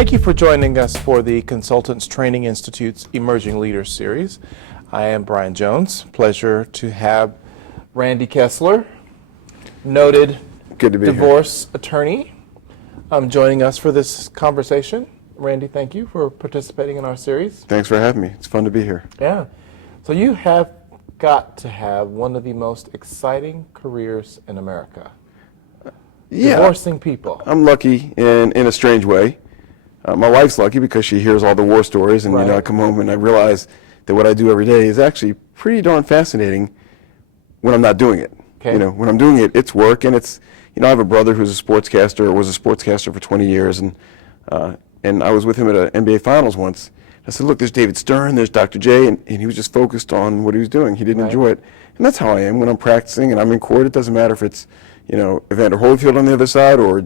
Thank you for joining us for the Consultants Training Institute's Emerging Leaders Series. I am Brian Jones. Pleasure to have Randy Kessler, noted divorce attorney, joining us for this conversation. Randy, thank you for participating in our series. Thanks for having me. It's fun to be here. Yeah. So you have got to have one of the most exciting careers in America. Yeah. Divorcing people. I'm lucky in a strange way. My wife's lucky because she hears all the war stories, and Right. I come home and I realize that what I do every day is actually pretty darn fascinating when I'm not doing it. Okay. When I'm doing it, it's work, and it's, I have a brother who's a sportscaster, or was a sportscaster for 20 years, and I was with him at an NBA Finals once. I said, look, there's David Stern, there's Dr. J, and he was just focused on what he was doing. He didn't Right. enjoy it. And that's how I am when I'm practicing and I'm in court. It doesn't matter if it's, Evander Holyfield on the other side or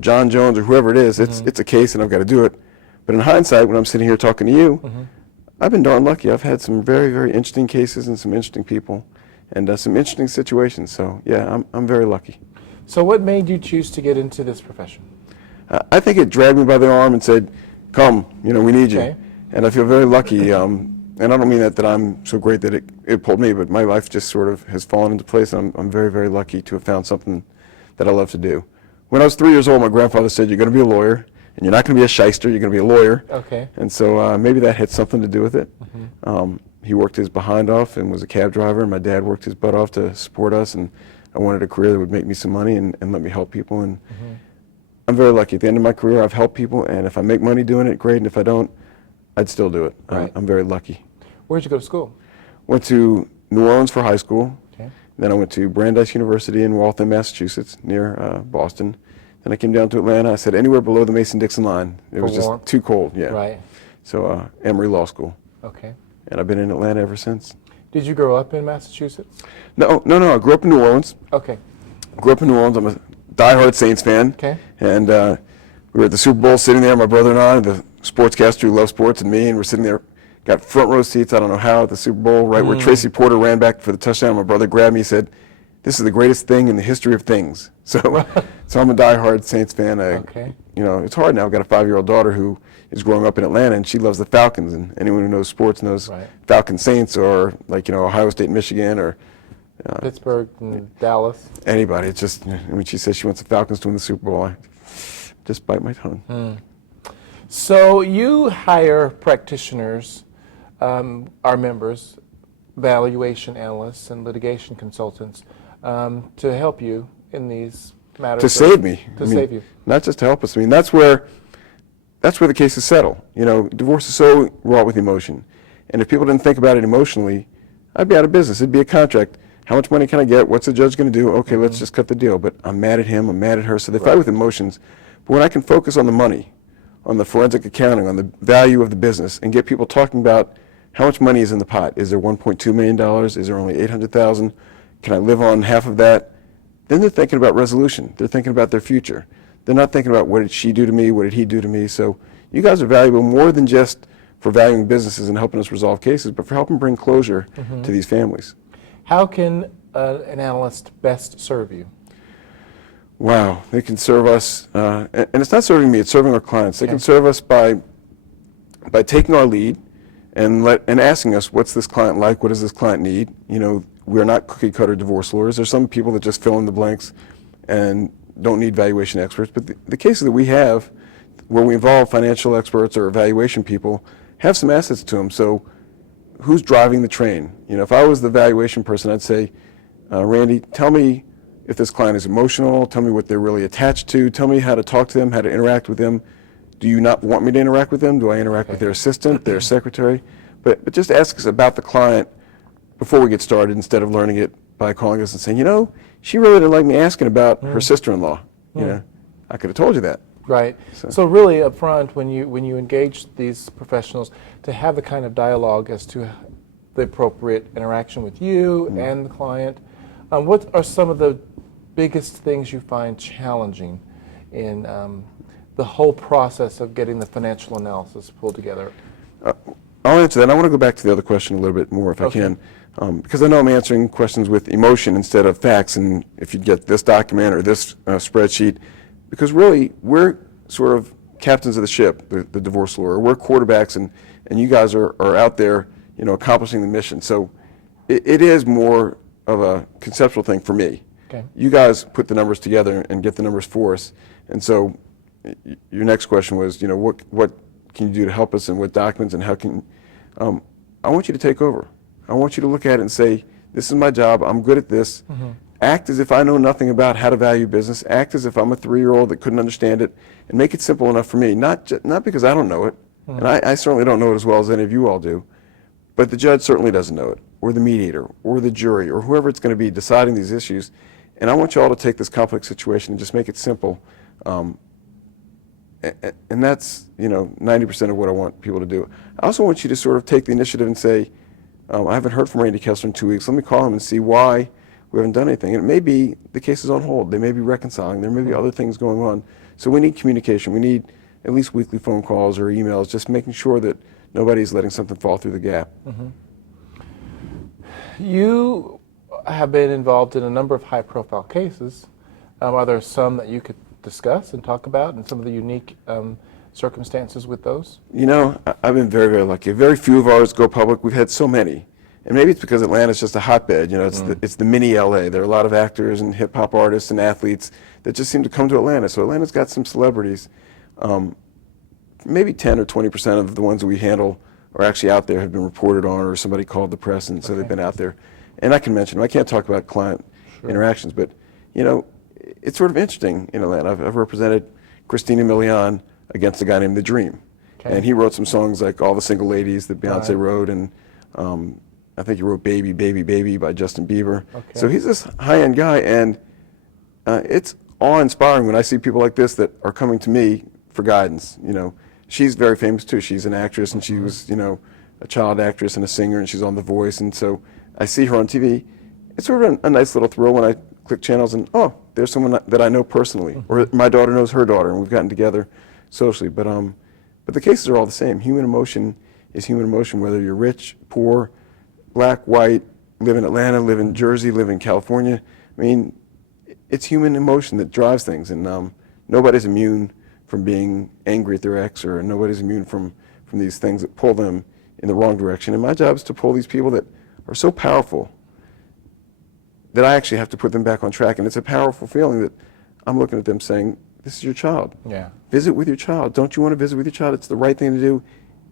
John Jones or whoever it is. It's a case and I've got to do it. But in hindsight, when I'm sitting here talking to you, I've been darn lucky. I've had some very, very interesting cases and some interesting people and some interesting situations. So, yeah, I'm very lucky. So what made you choose to get into this profession? I think it dragged me by the arm and said, come, we need you. Okay. And I feel very lucky. And I don't mean that I'm so great that it pulled me, but my life just sort of has fallen into place. And I'm very, very lucky to have found something that I love to do. When I was 3 years old, my grandfather said, you're going to be a lawyer, and you're not going to be a shyster, you're going to be a lawyer. Okay. And so maybe that had something to do with it. He worked his behind off and was a cab driver, and my dad worked his butt off to support us, and I wanted a career that would make me some money and let me help people. And I'm very lucky. At the end of my career, I've helped people, and if I make money doing it, great, and if I don't, I'd still do it. Right. I'm very lucky. Where'd you go to school? Went to New Orleans for high school. Okay. Then I went to Brandeis University in Waltham, Massachusetts, near Boston. Then I came down to Atlanta. I said anywhere below the Mason-Dixon line. It was just too cold. Yeah. Right. So Emory Law School. Okay. And I've been in Atlanta ever since. Did you grow up in Massachusetts? No. I grew up in New Orleans. Okay. Grew up in New Orleans. I'm a diehard Saints fan. Okay. And we were at the Super Bowl sitting there, my brother and I, the sportscaster who loves sports, and me, and we're sitting there, got front row seats, I don't know how, at the Super Bowl, right where Tracy Porter ran back for the touchdown. My brother grabbed me and said, this is the greatest thing in the history of things. So I'm a diehard Saints fan. Okay. It's hard now. I've got a 5-year-old daughter who is growing up in Atlanta, and she loves the Falcons, and anyone who knows sports knows Falcon Saints, or Ohio State, Michigan, or Pittsburgh and Dallas. Anybody. It's just, when she says she wants the Falcons to win the Super Bowl, I just bite my tongue. So you hire practitioners, our members, valuation analysts and litigation consultants, to help you in these matters. To save me. Save you. Not just to help us. That's where the cases settle. Divorce is so wrought with emotion. And if people didn't think about it emotionally, I'd be out of business. It'd be a contract. How much money can I get? What's the judge going to do? Okay, let's just cut the deal. But I'm mad at him. I'm mad at her. So they fight with emotions. But when I can focus on the money, on the forensic accounting, on the value of the business, and get people talking about how much money is in the pot. Is there $1.2 million? Is there only $800,000? Can I live on half of that? Then they're thinking about resolution. They're thinking about their future. They're not thinking about what did she do to me? What did he do to me? So you guys are valuable more than just for valuing businesses and helping us resolve cases, but for helping bring closure to these families. How can an analyst best serve you? Wow, they can serve us, and it's not serving me, it's serving our clients. They can serve us by taking our lead and asking us, what's this client like, what does this client need? We're not cookie cutter divorce lawyers. There's some people that just fill in the blanks and don't need valuation experts, but the cases that we have where we involve financial experts or valuation people have some assets to them. So who's driving the train? If I was the valuation person, I'd say, Randy, tell me if this client is emotional, tell me what they're really attached to, tell me how to talk to them, how to interact with them. Do you not want me to interact with them? Do I interact with their assistant, their secretary? But just ask us about the client before we get started instead of learning it by calling us and saying, she really didn't like me asking about her sister-in-law. I could have told you that. Right. So really up front, when you engage these professionals, to have the kind of dialogue as to the appropriate interaction with you and the client, what are some of the biggest things you find challenging in the whole process of getting the financial analysis pulled together? I'll answer that. I want to go back to the other question a little bit more if I can, because I know I'm answering questions with emotion instead of facts, and if you get this document or this spreadsheet, because really we're sort of captains of the ship, the divorce lawyer. We're quarterbacks, and you guys are out there, accomplishing the mission. So it is more of a conceptual thing for me. Okay. You guys put the numbers together and get the numbers for us. And so your next question was, what can you do to help us, and what documents, and how can, I want you to take over. I want you to look at it and say, this is my job, I'm good at this. Act as if I know nothing about how to value business. Act as if I'm a 3-year-old that couldn't understand it, and make it simple enough for me. Not because I don't know it, and I certainly don't know it as well as any of you all do, but the judge certainly doesn't know it, or the mediator, or the jury, or whoever it's going to be deciding these issues. And I want you all to take this complex situation and just make it simple. And that's 90% of what I want people to do. I also want you to sort of take the initiative and say, I haven't heard from Randy Kessler in 2 weeks. Let me call him and see why we haven't done anything. And it may be the case is on hold. They may be reconciling. There may be other things going on. So we need communication. We need at least weekly phone calls or emails, just making sure that nobody's letting something fall through the gap. You have been involved in a number of high-profile cases. Are there some that you could discuss and talk about, and some of the unique circumstances with those? I've been very, very lucky. Very few of ours go public. We've had so many. And maybe it's because Atlanta's just a hotbed. It's the mini LA. There are a lot of actors and hip-hop artists and athletes that just seem to come to Atlanta. So Atlanta's got some celebrities. Maybe 10 or 20% of the ones that we handle are actually out there, have been reported on, or somebody called the press, and so they've been out there. And I can mention them. I can't talk about client interactions, but it's sort of interesting in Atlanta. I've represented Christina Milian against a guy named The Dream. And he wrote some songs like All the Single Ladies that Beyonce wrote, and I think he wrote Baby, Baby, Baby by Justin Bieber. So he's this high-end guy, and it's awe-inspiring when I see people like this that are coming to me for guidance. She's very famous too. She's an actress, and she was, a child actress and a singer, and she's on The Voice, and so I see her on TV. It's sort of a nice little thrill when I click channels and, oh, there's someone that I know personally, or my daughter knows her daughter, and we've gotten together socially. But the cases are all the same. Human emotion is human emotion, whether you're rich, poor, black, white, live in Atlanta, live in Jersey, live in California. I mean, it's human emotion that drives things, and nobody's immune from being angry at their ex, or nobody's immune from these things that pull them in the wrong direction. And my job is to pull these people that are so powerful that I actually have to put them back on track. And it's a powerful feeling that I'm looking at them saying, this is your child. Visit with your child. Don't you want to visit with your child? It's the right thing to do.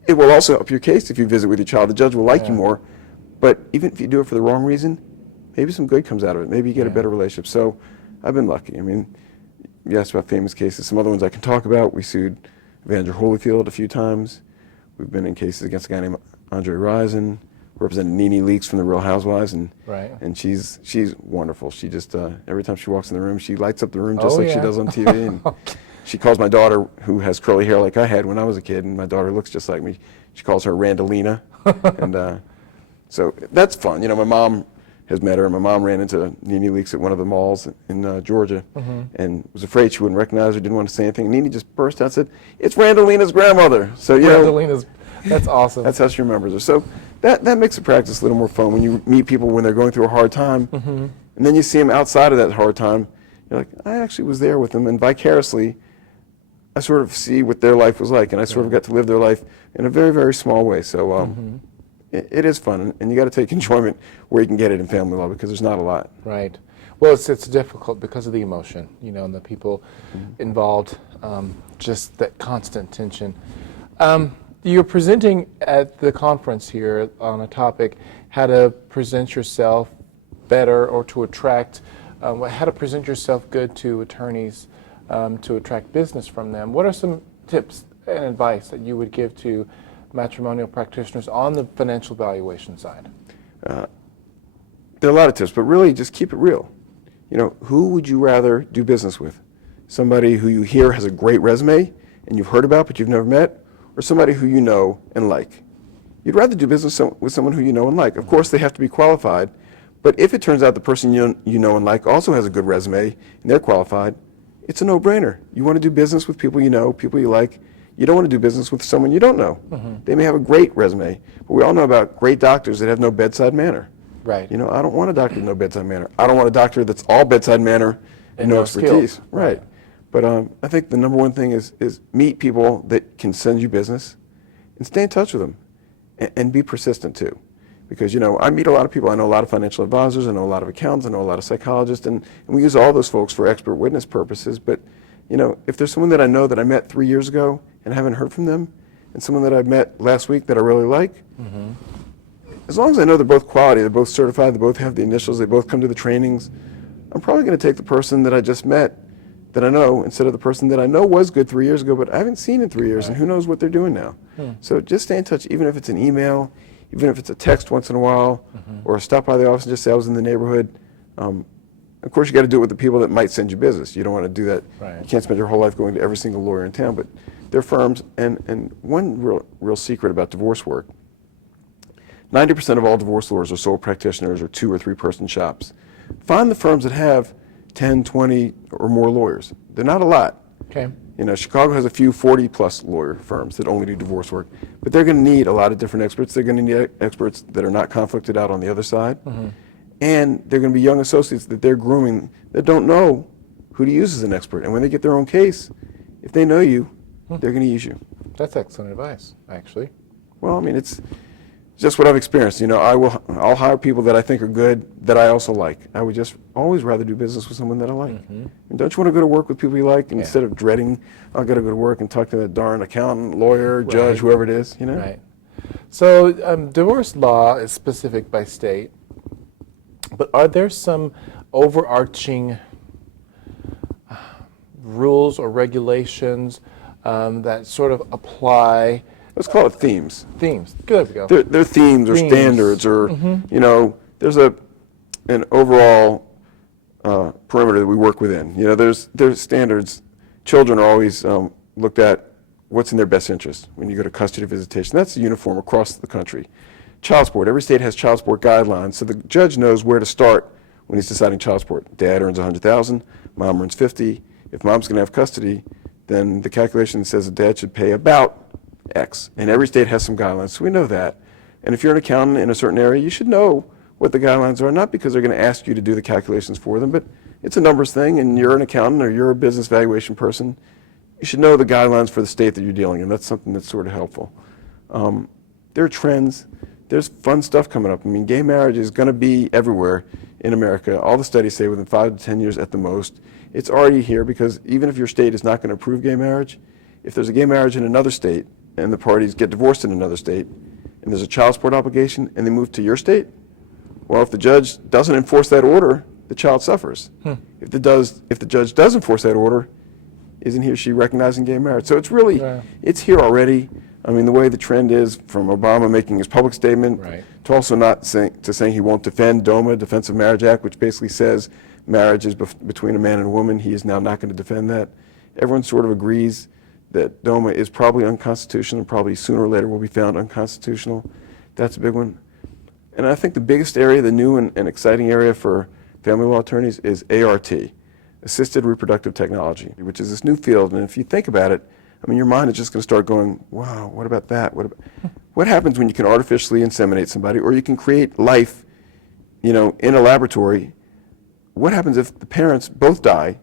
It will also help your case if you visit with your child. The judge will like you more. But even if you do it for the wrong reason, maybe some good comes out of it. Maybe you get a better relationship. So I've been lucky. I mean, you asked about famous cases. Some other ones I can talk about. We sued Evander Holyfield a few times. We've been in cases against a guy named Andre Rison, represented Nene Leakes from The Real Housewives, and she's wonderful. She just every time she walks in the room, she lights up the room just like she does on TV. And she calls my daughter, who has curly hair like I had when I was a kid, and my daughter looks just like me, she calls her Randalina. And so that's fun. My mom has met her, and my mom ran into Nene Leakes at one of the malls in Georgia, and was afraid she wouldn't recognize her, didn't want to say anything. And Nene just burst out and said, "It's Randalina's grandmother." So Randalina's, that's awesome. That's how she remembers her. So that makes the practice a little more fun when you meet people when they're going through a hard time, and then you see them outside of that hard time. You're like, I actually was there with them, and vicariously, I sort of see what their life was like, and I sort of got to live their life in a very, very small way. So it is fun, and you got to take enjoyment where you can get it in family law, because there's not a lot. Right. Well, it's difficult because of the emotion, and the people involved, just that constant tension. You're presenting at the conference here on a topic, how to present yourself better, or to attract, how to present yourself good to attorneys, to attract business from them. What are some tips and advice that you would give to matrimonial practitioners on the financial valuation side? There are a lot of tips, but really just keep it real. Who would you rather do business with? Somebody who you hear has a great resume and you've heard about but you've never met, or somebody who you know and like? You'd rather do business with someone who you know and like. Of course, they have to be qualified, but if it turns out the person you know and like also has a good resume and they're qualified, it's a no-brainer. You want to do business with people you know, people you like. You don't want to do business with someone you don't know. They may have a great resume, but we all know about great doctors that have no bedside manner. Right. I don't want a doctor with no bedside manner. I don't want a doctor that's all bedside manner and no expertise. Skills. Right. But I think the number one thing is meet people that can send you business and stay in touch with them and be persistent too. Because, you know, I meet a lot of people. I know a lot of financial advisors. I know a lot of accountants. I know a lot of psychologists. And we use all those folks for expert witness purposes. But, you know, if there's someone that I know that I met 3 years ago and I haven't heard from them, and someone that I met last week that I really like, as long as I know they're both quality, they're both certified, they both have the initials, they both come to the trainings, I'm probably going to take the person that I just met that I know instead of the person that I know was good 3 years ago, but I haven't seen in 3 years, and who knows what they're doing now. So just stay in touch, even if it's an email, even if it's a text once in a while, or stop by the office and just say I was in the neighborhood. Of course, you got to do it with the people that might send you business. You don't want to do that. Right. You can't spend your whole life going to every single lawyer in town, but they're firms. And one real secret about divorce work, 90% of all divorce lawyers are sole practitioners or 2 or 3 person shops. Find the firms that have 10, 20 or more lawyers. They're not a lot. Okay. You know, Chicago has a few 40-plus lawyer firms that only do divorce work, but they're going to need a lot of different experts. They're going to need experts that are not conflicted out on the other side, and they're going to be young associates that they're grooming that don't know who to use as an expert. And when they get their own case, if they know you, they're going to use you. That's excellent advice, actually. Well, I mean, it's just what I've experienced. You know, I'll hire people that I think are good, that I also like. I would just always rather do business with someone that I like. And don't you want to go to work with people you like instead of dreading, I've got to go to work and talk to that darn accountant, lawyer, judge, whoever it is, you know? Right. So divorce law is specific by state, but are there some overarching rules or regulations that sort of apply? Let's call it themes. Themes. There we go. They're themes or standards or, you know, there's an overall perimeter that we work within. You know, there's standards. Children are always looked at what's in their best interest when you go to custody visitation. That's uniform across the country. Child support. Every state has child support guidelines, so the judge knows where to start when he's deciding child support. Dad earns $100,000, mom earns $50,000. If mom's going to have custody, then the calculation says that dad should pay about X. And every state has some guidelines, so we know that. And if you're an accountant in a certain area, you should know what the guidelines are, not because they're going to ask you to do the calculations for them, but it's a numbers thing, and you're an accountant or you're a business valuation person. You should know the guidelines for the state that you're dealing in. That's something that's sort of helpful. There are trends. There's fun stuff coming up. I mean, gay marriage is going to be everywhere in America. All the studies say within 5 to 10 years at the most. It's already here because even if your state is not going to approve gay marriage, if there's a gay marriage in another state and the parties get divorced in another state and there's a child support obligation and they move to your state, well, if the judge doesn't enforce that order, the child suffers. If the judge does enforce that order, isn't he or she recognizing gay marriage? So it's really, it's here already. I mean, the way the trend is from Obama making his public statement to also not saying he won't defend DOMA, Defense of Marriage Act, which basically says marriage is between a man and a woman. He is now not going to defend that. Everyone sort of agrees that DOMA is probably unconstitutional and probably sooner or later will be found unconstitutional. That's a big one. And I think the biggest area, the new and exciting area for family law attorneys is ART, Assisted Reproductive Technology, which is this new field. And if you think about it, I mean, your mind is just going to start going, wow, what about that? What happens when you can artificially inseminate somebody or you can create life, you know, in a laboratory? What happens if the parents both die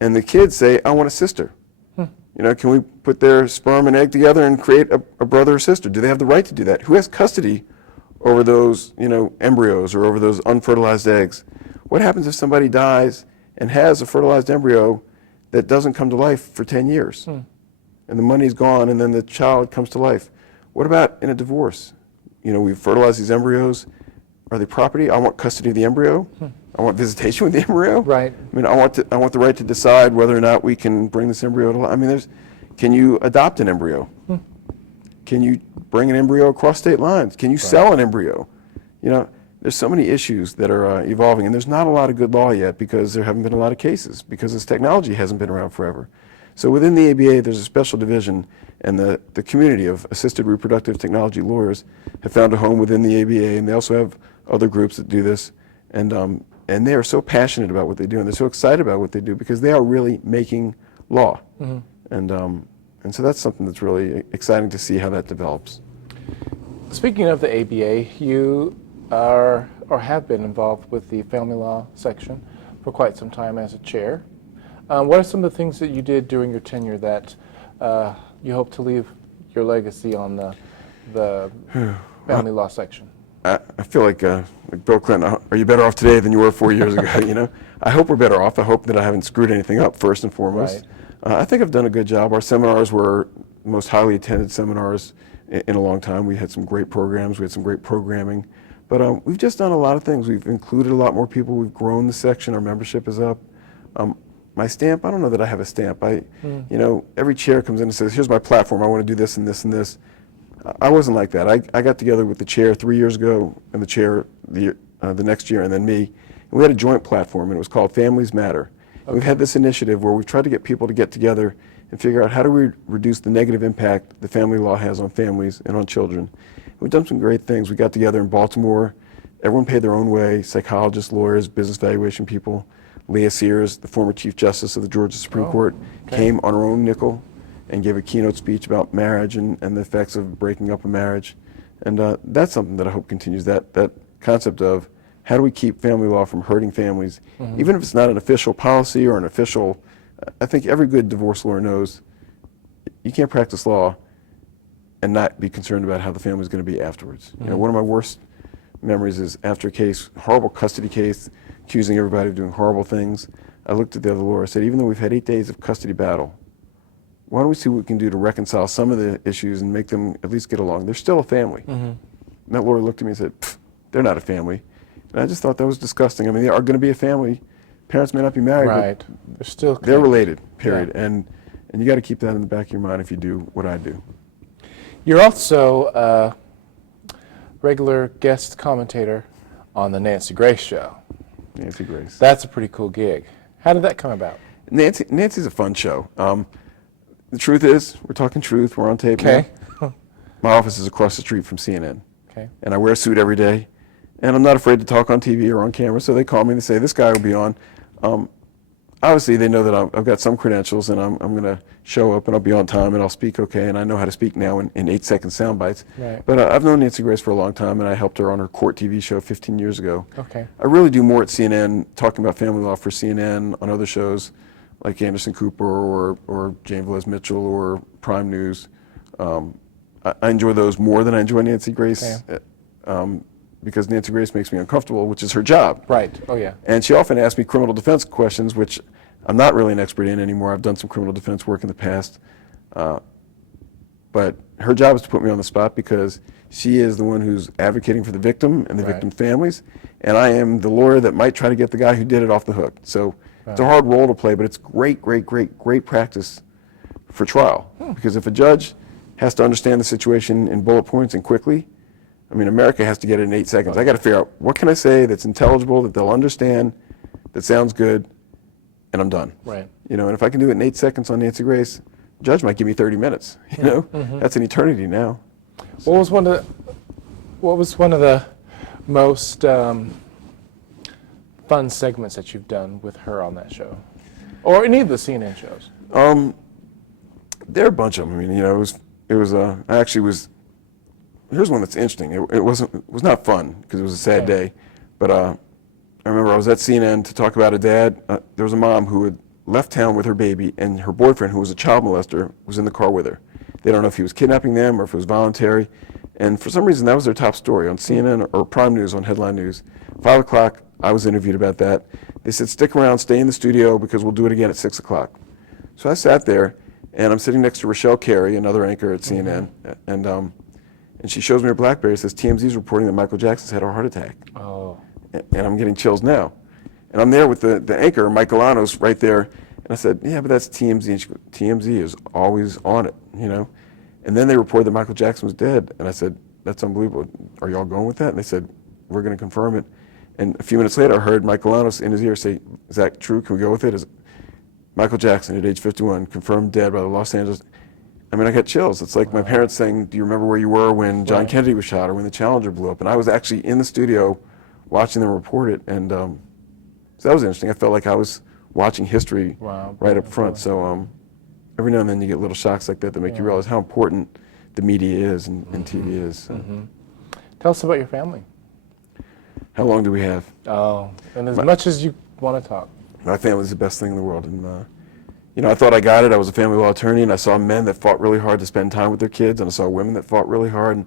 and the kids say, I want a sister? You know, can we put their sperm and egg together and create a brother or sister? Do they have the right to do that? Who has custody over those, you know, embryos or over those unfertilized eggs? What happens if somebody dies and has a fertilized embryo that doesn't come to life for 10 years? And the money's gone and then the child comes to life. What about in a divorce? You know, we've fertilized these embryos. Are they property? I want custody of the embryo. I want visitation with the embryo. Right. I mean, I want the right to decide whether or not we can bring this embryo to life. I mean, can you adopt an embryo? Can you bring an embryo across state lines? Can you sell an embryo? You know, there's so many issues that are evolving, and there's not a lot of good law yet because there haven't been a lot of cases, because this technology hasn't been around forever. So within the ABA, there's a special division, and the community of assisted reproductive technology lawyers have found a home within the ABA, and they also have other groups that do this, and they are so passionate about what they do, and they're so excited about what they do because they are really making law, and so that's something that's really exciting to see how that develops. Speaking of the ABA, you are or have been involved with the family law section for quite some time as a chair. What are some of the things that you did during your tenure that you hope to leave your legacy on the family law section? I feel like Bill Clinton, are you better off today than you were 4 years ago? You know, I hope we're better off. I hope that I haven't screwed anything up, first and foremost. Right. I think I've done a good job. Our seminars were the most highly attended seminars in a long time. We had some great programs. We had some great programming. But we've just done a lot of things. We've included a lot more people. We've grown the section. Our membership is up. My stamp, I don't know that I have a stamp. You know, every chair comes in and says, here's my platform. I want to do this and this and this. I wasn't like that. I got together with the chair 3 years ago and the chair the next year and then me. And we had a joint platform, and it was called Families Matter. Okay. We've had this initiative where we've tried to get people to get together and figure out how do we reduce the negative impact the family law has on families and on children. We've done some great things. We got together in Baltimore. Everyone paid their own way, psychologists, lawyers, business valuation people. Leah Sears, the former Chief Justice of the Georgia Supreme Court, came on her own nickel and gave a keynote speech about marriage and the effects of breaking up a marriage. And that's something that I hope continues, that concept of how do we keep family law from hurting families, even if it's not an official policy or an official, I think every good divorce lawyer knows you can't practice law and not be concerned about how the family's going to be afterwards. You know, one of my worst memories is after a case, horrible custody case, accusing everybody of doing horrible things. I looked at the other lawyer, I said, even though we've had 8 days of custody battle, why don't we see what we can do to reconcile some of the issues and make them at least get along? They're still a family. And that lawyer looked at me and said, they're not a family. And I just thought that was disgusting. I mean, they are going to be a family. Parents may not be married, but they're related, period. Yeah. And you got to keep that in the back of your mind if you do what I do. You're also a regular guest commentator on the Nancy Grace Show. Nancy Grace. That's a pretty cool gig. How did that come about? Nancy's a fun show. The truth is, we're talking truth. We're on tape now. My office is across the street from CNN. Okay. And I wear a suit every day. And I'm not afraid to talk on TV or on camera, so they call me and they say, this guy will be on. Obviously, they know that I've got some credentials, and I'm going to show up, and I'll be on time, and I'll speak okay, and I know how to speak now in 8-second sound bites. Right. But I've known Nancy Grace for a long time, and I helped her on her court TV show 15 years ago. Okay. I really do more at CNN, talking about family law for CNN, on other shows like Anderson Cooper or Jane Velez Mitchell or Prime News. I enjoy those more than I enjoy Nancy Grace. Okay. Because Nancy Grace makes me uncomfortable, which is her job. Right. Oh, yeah. And she often asks me criminal defense questions, which I'm not really an expert in anymore. I've done some criminal defense work in the past. But her job is to put me on the spot because she is the one who's advocating for the victim and the victim families. And I am the lawyer that might try to get the guy who did it off the hook. So it's a hard role to play, but it's great practice for trial. Because if a judge has to understand the situation in bullet points and quickly, I mean, America has to get it in 8 seconds. I got to figure out what can I say that's intelligible, that they'll understand, that sounds good, and I'm done. Right. You know, and if I can do it in 8 seconds on Nancy Grace, the judge might give me 30 minutes. You know, that's an eternity now. So. What was one of the most fun segments that you've done with her on that show, or any of the CNN shows? There are a bunch of them. I mean, you know, it was. I actually was. Here's one that's interesting. It was not fun because it was a sad day, but I remember I was at CNN to talk about a dad. There was a mom who had left town with her baby, and her boyfriend, who was a child molester, was in the car with her. They don't know if he was kidnapping them or if it was voluntary, and for some reason that was their top story on CNN or Prime News on Headline News. 5 o'clock, I was interviewed about that. They said, stick around, stay in the studio because we'll do it again at 6 o'clock. So I sat there, and I'm sitting next to Rochelle Carey, another anchor at CNN, and she shows me her BlackBerry. It says, TMZ's reporting that Michael Jackson's had a heart attack. Oh. And I'm getting chills now. And I'm there with the anchor, Mike Galanos, right there. And I said, yeah, but that's TMZ. And she goes, TMZ is always on it, you know. And then they reported that Michael Jackson was dead. And I said, that's unbelievable. Are y'all going with that? And they said, we're going to confirm it. And a few minutes later, I heard Mike Galanos in his ear say, is that true? Can we go with it? Is Michael Jackson at age 51, confirmed dead by the Los Angeles. I mean, I got chills. It's like my parents saying, do you remember where you were when John Kennedy was shot or when the Challenger blew up? And I was actually in the studio watching them report it. And so that was interesting. I felt like I was watching history right up front. So every now and then you get little shocks like that that make you realize how important the media is and TV is. So. Tell us about your family. How long do we have? Oh, and as much as you want to talk. My family is the best thing in the world. And I thought I got it. I was a family law attorney, and I saw men that fought really hard to spend time with their kids, and I saw women that fought really hard,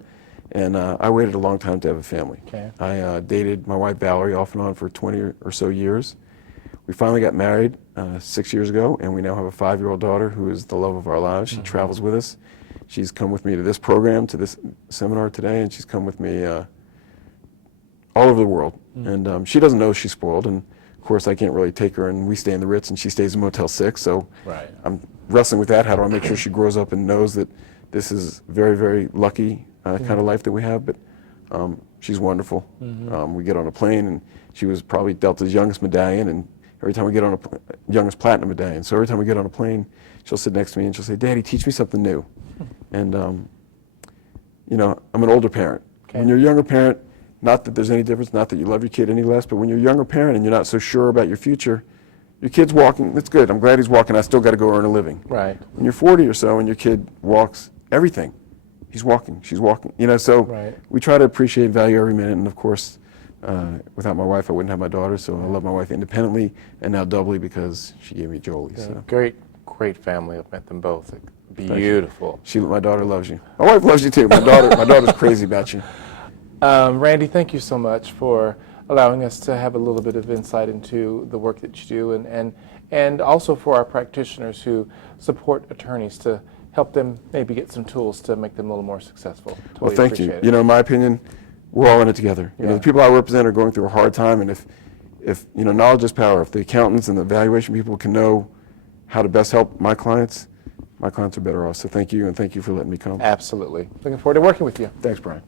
and I waited a long time to have a family. Okay. I dated my wife Valerie off and on for 20 or so years. We finally got married 6 years ago, and we now have a 5-year-old daughter who is the love of our lives. She travels with us. She's come with me to this program, to this seminar today, and she's come with me all over the world. And she doesn't know she's spoiled, and of course I can't really take her, and we stay in the Ritz and she stays in Motel 6, so Right. I'm wrestling with that. How do I make sure she grows up and knows that this is very, very lucky kind of life that we have, but she's wonderful. We get on a plane, and she was probably Delta's youngest medallion, and every time we get on youngest platinum medallion, so every time we get on a plane, she'll sit next to me and she'll say, "Daddy, teach me something new." And I'm an older parent. Okay. When you're a younger parent, not that there's any difference, not that you love your kid any less, but when you're a younger parent and you're not so sure about your future, your kid's walking, that's good. I'm glad he's walking. I still got to go earn a living. Right. When you're 40 or so and your kid walks everything, he's walking, she's walking. So Right. we try to appreciate and value every minute. And of course, without my wife, I wouldn't have my daughter. So I love my wife independently and now doubly because she gave me Jolie. So. Great family. I've met them both. Beautiful. My daughter loves you. My wife loves you too. My daughter's crazy about you. Randy, thank you so much for allowing us to have a little bit of insight into the work that you do, and also for our practitioners who support attorneys to help them maybe get some tools to make them a little more successful. Totally Well, thank you. appreciate it. In my opinion, we're all in it together. Yeah. The people I represent are going through a hard time, and if knowledge is power. If the accountants and the valuation people can know how to best help my clients are better off. So thank you, and thank you for letting me come. Absolutely. Looking forward to working with you. Thanks, Brian.